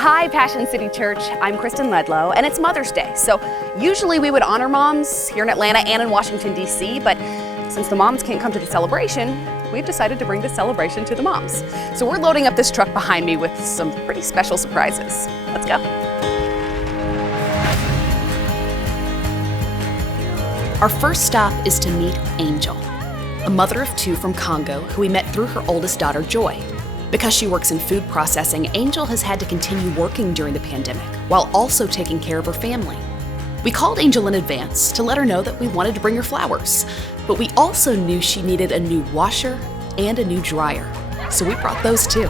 Hi, Passion City Church. I'm Kristen Ledlow, and it's Mother's Day. So usually we would honor moms here in Atlanta and in Washington, D.C., but since the moms can't come to the celebration, we've decided to bring the celebration to the moms. So we're loading up this truck behind me with some pretty special surprises. Let's go. Our first stop is to meet Angel, a mother of two from Congo who we met through her oldest daughter, Joy. Because she works in food processing, Angel has had to continue working during the pandemic while also taking care of her family. We called Angel in advance to let her know that we wanted to bring her flowers, but we also knew she needed a new washer and a new dryer, so we brought those too.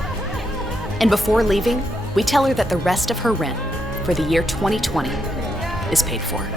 And before leaving, we tell her that the rest of her rent for the year 2020 is paid for.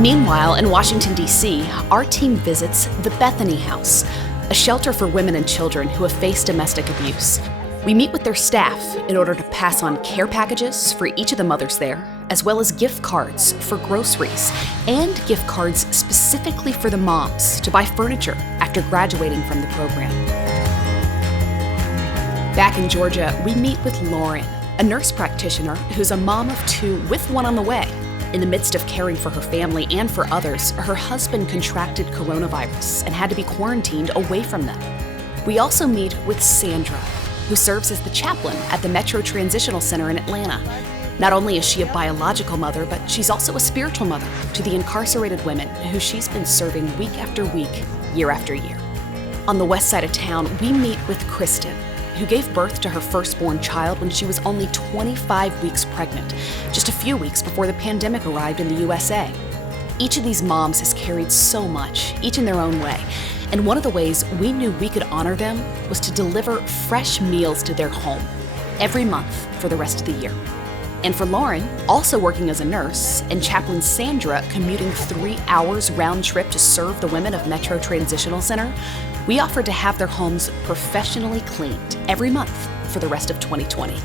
Meanwhile, in Washington, D.C., our team visits the Bethany House, a shelter for women and children who have faced domestic abuse. We meet with their staff in order to pass on care packages for each of the mothers there, as well as gift cards for groceries, and gift cards specifically for the moms to buy furniture after graduating from the program. Back in Georgia, we meet with Lauren, a nurse practitioner who's a mom of two with one on the way. In the midst of caring for her family and for others, her husband contracted coronavirus and had to be quarantined away from them. We also meet with Sandra, who serves as the chaplain at the Metro Transitional Center in Atlanta. Not only is she a biological mother, but she's also a spiritual mother to the incarcerated women who she's been serving week after week, year after year. On the west side of town, we meet with Kristen, who gave birth to her firstborn child when she was only 25 weeks pregnant, just a few weeks before the pandemic arrived in the USA. Each of these moms has carried so much, each in their own way, and one of the ways we knew we could honor them was to deliver fresh meals to their home every month for the rest of the year. And for Lauren, also working as a nurse, and chaplain Sandra commuting 3 hours round trip to serve the women of Metro Transitional Center, we offered to have their homes professionally cleaned every month for the rest of 2020.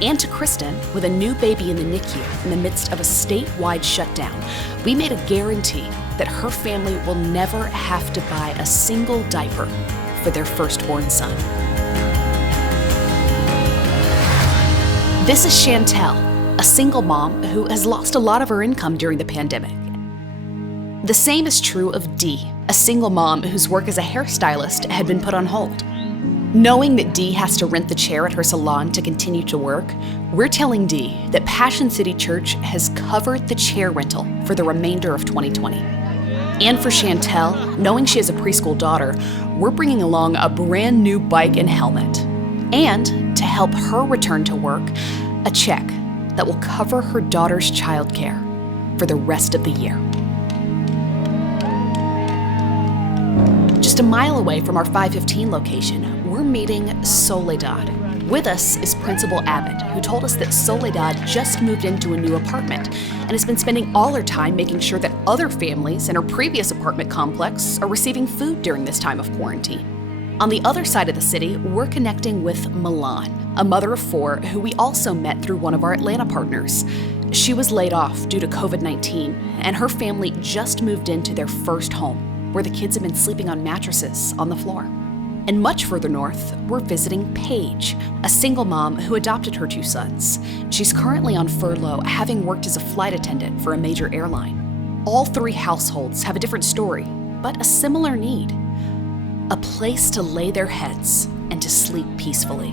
And to Kristen, with a new baby in the NICU in the midst of a statewide shutdown, we made a guarantee that her family will never have to buy a single diaper for their firstborn son. This is Chantel, a single mom who has lost a lot of her income during the pandemic. The same is true of Dee, a single mom whose work as a hairstylist had been put on hold. Knowing that Dee has to rent the chair at her salon to continue to work, we're telling Dee that Passion City Church has covered the chair rental for the remainder of 2020. And for Chantel, knowing she has a preschool daughter, we're bringing along a brand new bike and helmet. And to help her return to work, a check that will cover her daughter's childcare for the rest of the year. Just a mile away from our 515 location, we're meeting Soledad. With us is Principal Abbott, who told us that Soledad just moved into a new apartment and has been spending all her time making sure that other families in her previous apartment complex are receiving food during this time of quarantine. On the other side of the city, we're connecting with Milan, a mother of four who we also met through one of our Atlanta partners. She was laid off due to COVID-19, and her family just moved into their first home, where the kids have been sleeping on mattresses on the floor. And much further north, we're visiting Paige, a single mom who adopted her two sons. She's currently on furlough, having worked as a flight attendant for a major airline. All three households have a different story, but a similar need: a place to lay their heads and to sleep peacefully,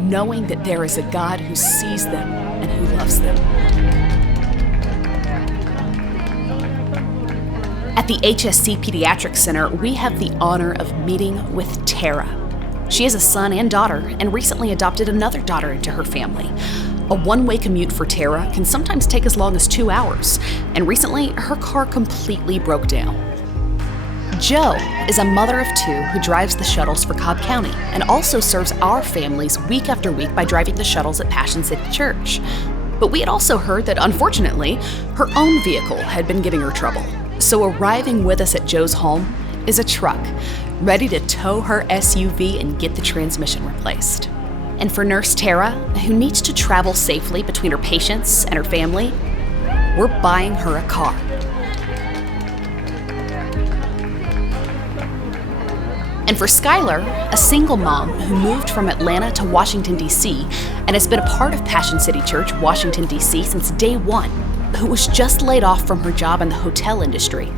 knowing that there is a God who sees them and who loves them. At the HSC Pediatric Center, we have the honor of meeting with Tara. She has a son and daughter, and recently adopted another daughter into her family. A one-way commute for Tara can sometimes take as long as 2 hours, and recently her car completely broke down. Joe is a mother of two who drives the shuttles for Cobb County and also serves our families week after week by driving the shuttles at Passion City Church. But we had also heard that, unfortunately, her own vehicle had been giving her trouble. So arriving with us at Joe's home is a truck, ready to tow her SUV and get the transmission replaced. And for Nurse Tara, who needs to travel safely between her patients and her family, we're buying her a car. And for Skylar, a single mom who moved from Atlanta to Washington, D.C., and has been a part of Passion City Church, Washington, D.C. since day one, who was just laid off from her job in the hotel industry,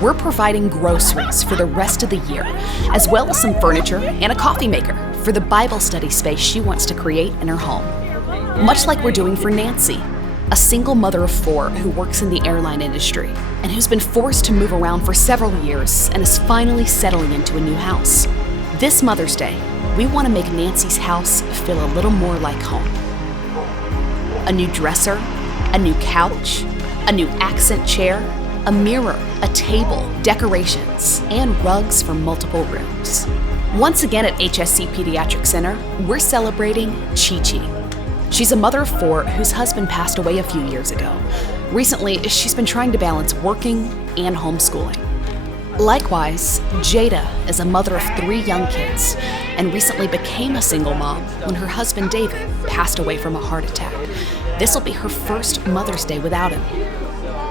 we're providing groceries for the rest of the year, as well as some furniture and a coffee maker for the Bible study space she wants to create in her home. Much like we're doing for Nancy, a single mother of 4 who works in the airline industry and who's been forced to move around for several years and is finally settling into a new house. This Mother's Day, we want to make Nancy's house feel a little more like home. A new dresser, a new couch, a new accent chair, a mirror, a table, decorations, and rugs for multiple rooms. Once again at HSC Pediatric Center, we're celebrating Chi-Chi. She's a mother of 4 whose husband passed away a few years ago. Recently, she's been trying to balance working and homeschooling. Likewise, Jada is a mother of 3 young kids and recently became a single mom when her husband David passed away from a heart attack. This will be her first Mother's Day without him.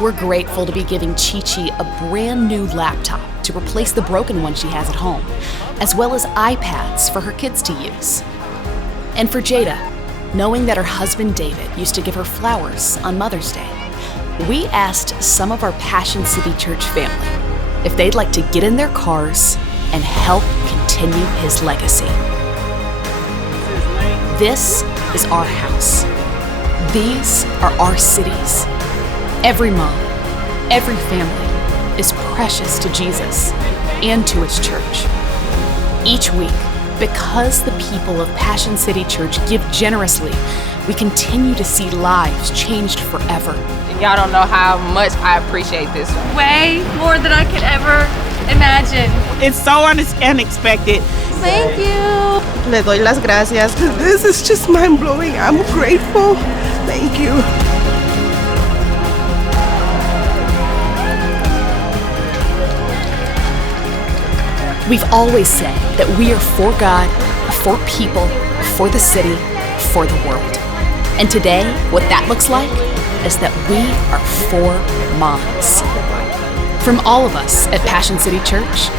We're grateful to be giving Chi-Chi a brand new laptop to replace the broken one she has at home, as well as iPads for her kids to use. And for Jada, knowing that her husband David used to give her flowers on Mother's Day, we asked some of our Passion City Church family if they'd like to get in their cars and help continue his legacy. This is our house. These are our cities. Every mom, every family is precious to Jesus and to his church. Each week, because the people of Passion City Church give generously, we continue to see lives changed forever. Y'all don't know how much I appreciate this. Way more than I could ever imagine. It's so unexpected. Thank you. Le doy las gracias. This is just mind-blowing. I'm grateful. Thank you. We've always said that we are for God, for people, for the city, for the world. And today, what that looks like is that we are for moms. From all of us at Passion City Church,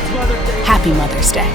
happy Mother's Day.